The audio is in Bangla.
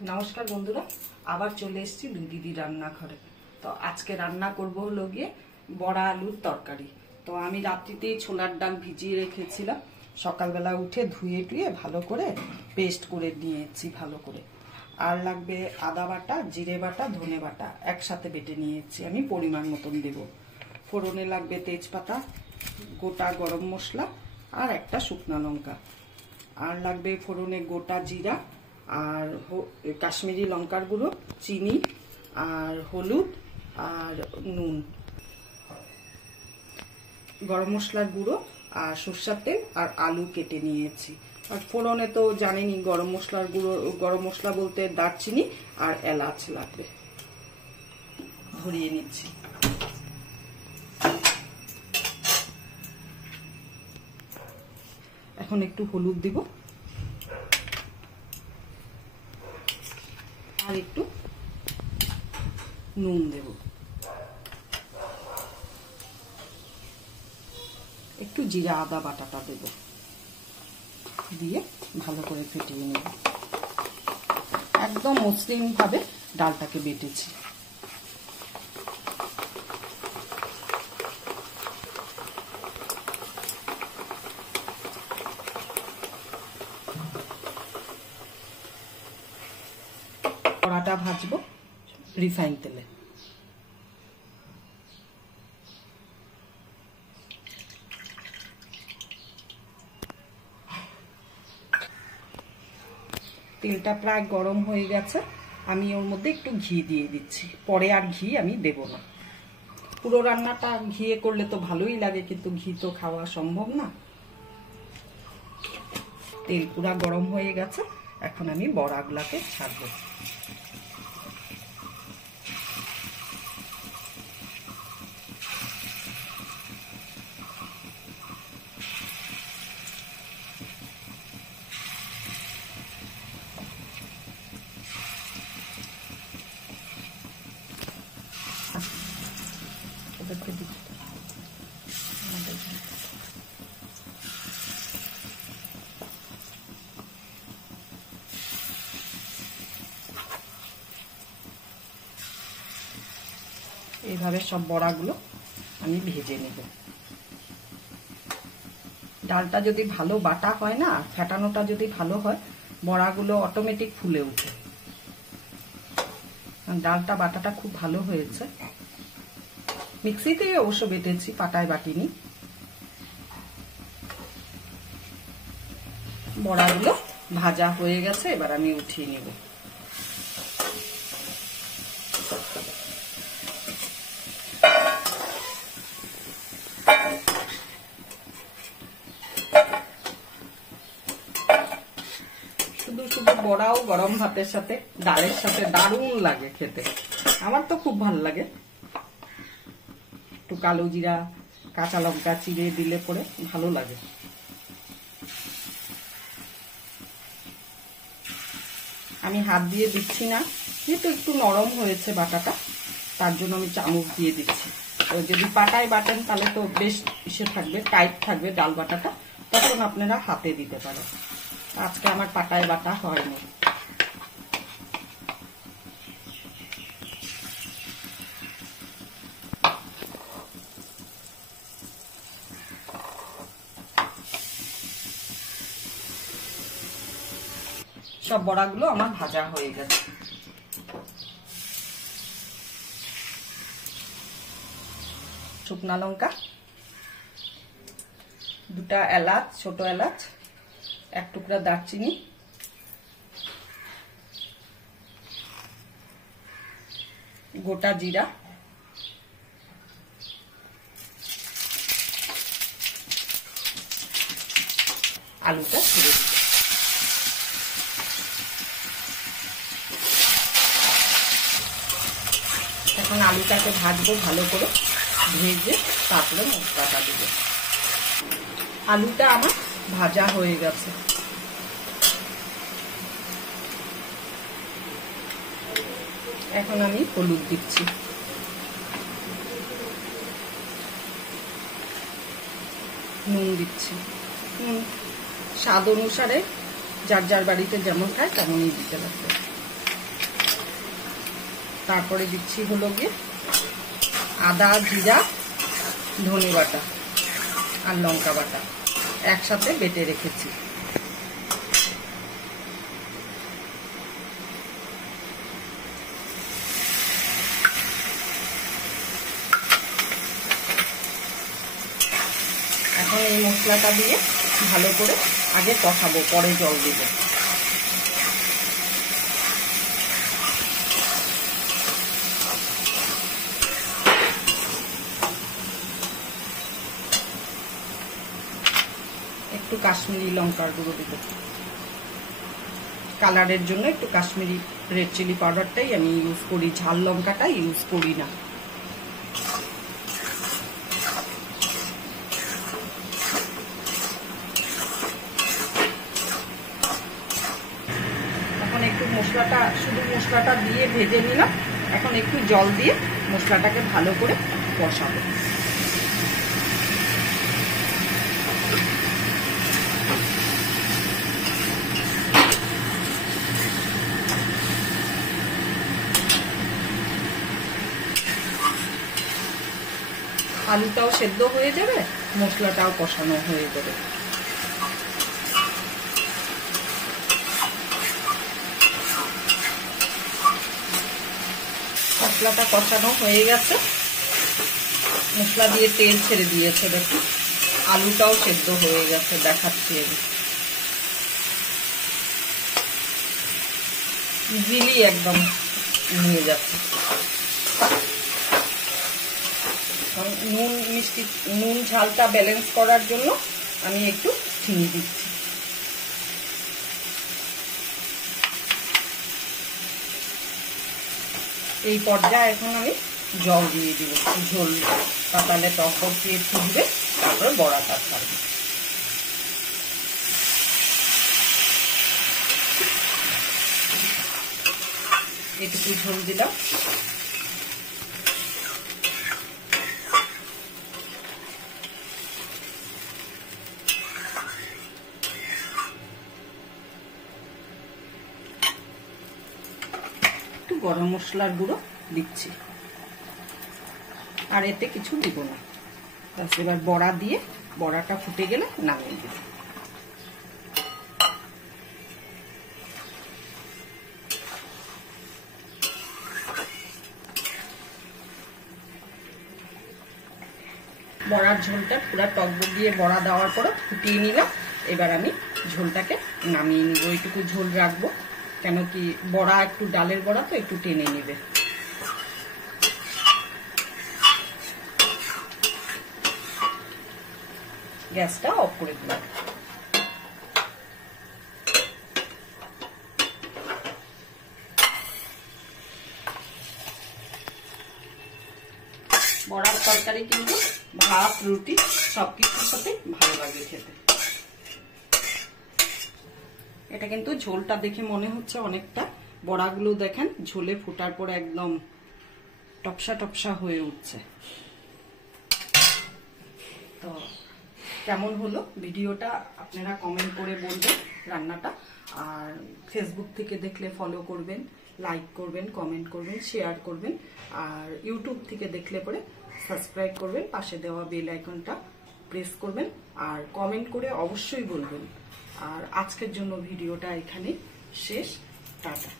नमस्कार बंधुरा आबार चले एसेছি দুই দিদি রান্নাঘরে। তো আজকে রান্না করব হলো গিয়ে বড়া আলুর তরকারি। তো আমি রাত্রিতেই ছোলার ডাল ভিজিয়ে রেখেছিলাম, সকালবেলা উঠে ধুয়ে টুয়ে ভালো করে পেস্ট করে নিয়েছি ভালো করে। আর লাগবে আদা বাটা, জিরে বাটা, ধনে বাটা একসাথে বেটে নিয়েছি আমি, পরিমাণ মতন দেব। ফোড়নে লাগবে তেজপাতা, গোটা গরম মশলা আর একটা শুকনো লঙ্কা। আর লাগবে ফোড়নে গোটা জিরা আর কাশ্মীরি লঙ্কার গুঁড়ো, চিনি আর হলুদ আর নুন, গরম মশলার গুঁড়ো আর সরষের তেল আর আলু কেটে নিয়েছি। আর ফোড়নে তো জানেনই গরম মশলার গুঁড়ো, গরম মশলা বলতে দারচিনি আর এলাচ লাগবে। ধরিয়ে নিচ্ছি। এখন একটু হলুদ দিব আর একটু নুন দেব, একটু জিরা আদা বাটাটা দেব, দিয়ে ভালো করে ফেটিয়ে নেব। একদম মসৃণ ভাবে ডালটাকে বেটেছি। বড়াটা ভাজবো রিফাইন তেলে। তেলটা প্রায় গরম হয়ে গেছে, আমি ওর মধ্যে একটু ঘি দিয়ে দিচ্ছি। পরে আর ঘি আমি দেব না। পুরো রান্নাটা ঘিয়ে করলে তো ভালোই লাগে, কিন্তু ঘি তো খাওয়া সম্ভব না। তেল পুরা গরম হয়ে গেছে, এখন আমি বড়াগুলাকে ছাড়বো। এইভাবে সব বড়াগুলো আমি ভেজে নেব। ডালটা যদি ভালো বাটা হয় না, ফেটানোটা যদি ভালো হয়, বড়াগুলো অটোমেটিক ফুলে ওঠে। ডালটা বাটাটা খুব ভালো হয়েছে। মিক্সিতেই অবশ্য বেটেছি, পাটায় বাটিনি। বড়াগুলো ভাজা হয়ে গেছে, এবার আমি উঠিয়ে নেব। শুধু শুধু বড়াও গরম ভাতের সাথে, ডালের সাথে দারুণ লাগে খেতে। আমার তো খুব ভালো লাগে। একটু কালো জিরা, কাঁচা লঙ্কা চিড়ে দিলে পরে ভালো লাগে। আমি হাত দিয়ে দিচ্ছি না, যেহেতু একটু নরম হয়েছে বাটাটা, তার জন্য আমি চামচ দিয়ে দিচ্ছি। যদি পাটায় বাটেন তাহলে তো বেশ ইসে থাকবে, টাইট থাকবে ডাল বাটাটা, তখন আপনারা হাতে দিতে পারেন। আজকে আমার পাটায় বাটা হয়নি। সব বড়াগুলো আমার ভাজা হয়ে গেছে। শুকনা লঙ্কা, দুটা এলাচ, ছোট এলাচ, এক টুকরা দারচিনি, গোটা জিরা, আলুটা ছেড়ে দিচ্ছি। এখন আলুটাকে ভাজবো ভালো করে, ভেজে তারপরে মশলাটা দেবো। আলুটা আমার ভাজা হয়ে গেছে। এখন আমি হলুদ দিচ্ছি, নুন দিচ্ছি। স্বাদ অনুসারে যার যার বাড়িতে যেমন খায় তেমনই দিতে লাগবে। তারপরে দিচ্ছি হলো গিয়ে আদা, জিরা, ধনে বাটা আর লঙ্কা বাটা একসাথে বেটে রেখেছি। এখন এই মশলাটা দিয়ে ভালো করে আগে কষাবো, পরে জল দিব। একটু কাশ্মীরি লঙ্কার গুঁড়ো দিব, কালারের জন্য একটু কাশ্মীরি রেড চিলি পাউডারটাই আমি ইউজ করি, ঝাল লঙ্কাটা ইউজ করি না। এখন একটু মশলাটা, শুধু মশলাটা দিয়ে ভেজে নিলাম। এখন একটু জল দিয়ে মশলাটাকে ভালো করে কষাবো। আলুটাও সেদ্ধ হয়ে যাবে, মশলাটাও কষানো হয়ে যাবে। মশলাটা কষানো হয়ে গেছে, মশলা দিয়ে তেল ছেড়ে দিয়েছে, দেখুন আলুটাও সেদ্ধ হয়ে গেছে, দেখাচ্ছি আমি। ইজিলি একদম নিয়ে যাচ্ছে। নুন মিষ্টি, নুন ঝালটা ব্যালেন্স করার জন্য আমি একটু চিনি দিচ্ছি। এই পর্যায়ে এখন আমি জল দিয়ে দিব, ঝোল পাতালে টক দিয়ে ফুটবে, তারপরে বড়াটা ছাড়বে। এটুকু ঝোল দিলাম। গরম মশলার গুঁড়ো দিচ্ছি, আর এতে কিছু দিব না। এবার বড়া দিয়ে, বড়াটা ফুটে গেলে নামিয়ে দিব। বড়ার ঝোলটা পুরো টক দিয়ে বড়া দেওয়ার পরে ফুটিয়ে নিলাম। এবার আমি ঝোলটাকে নামিয়ে নিব। এইটুকু ঝোল রাখবো, কেন কি বড়া একটু ডালের বড়া তো একটু টেনে নেবে। গ্যাসটা অফ করে দিলাম। বড়ার তরকারি কিন্তু ভাত, রুটি সবকিছুর সাথে ভালো লাগে খেতে। এটা কিন্তু ঝোলটা দেখে মনে হচ্ছে অনেকটা, বড়াগুলো দেখেন ঝোলে ফোটার পরে একদম টপসা টপসা হয়ে উঠছে। তো কেমন হলো ভিডিওটা আপনারা কমেন্ট করে বলবেন রান্নাটা। আর ফেসবুক থেকে দেখলে ফলো করবেন, লাইক করবেন, কমেন্ট করবেন, শেয়ার করবেন। আর ইউটিউব থেকে দেখলে পরে সাবস্ক্রাইব করবেন, পাশে দেওয়া বেল আইকনটা প্রেস করবেন, আর কমেন্ট করে অবশ্যই বলবেন। আর আজকের জন্য ভিডিওটা এখানে শেষ। টাটা।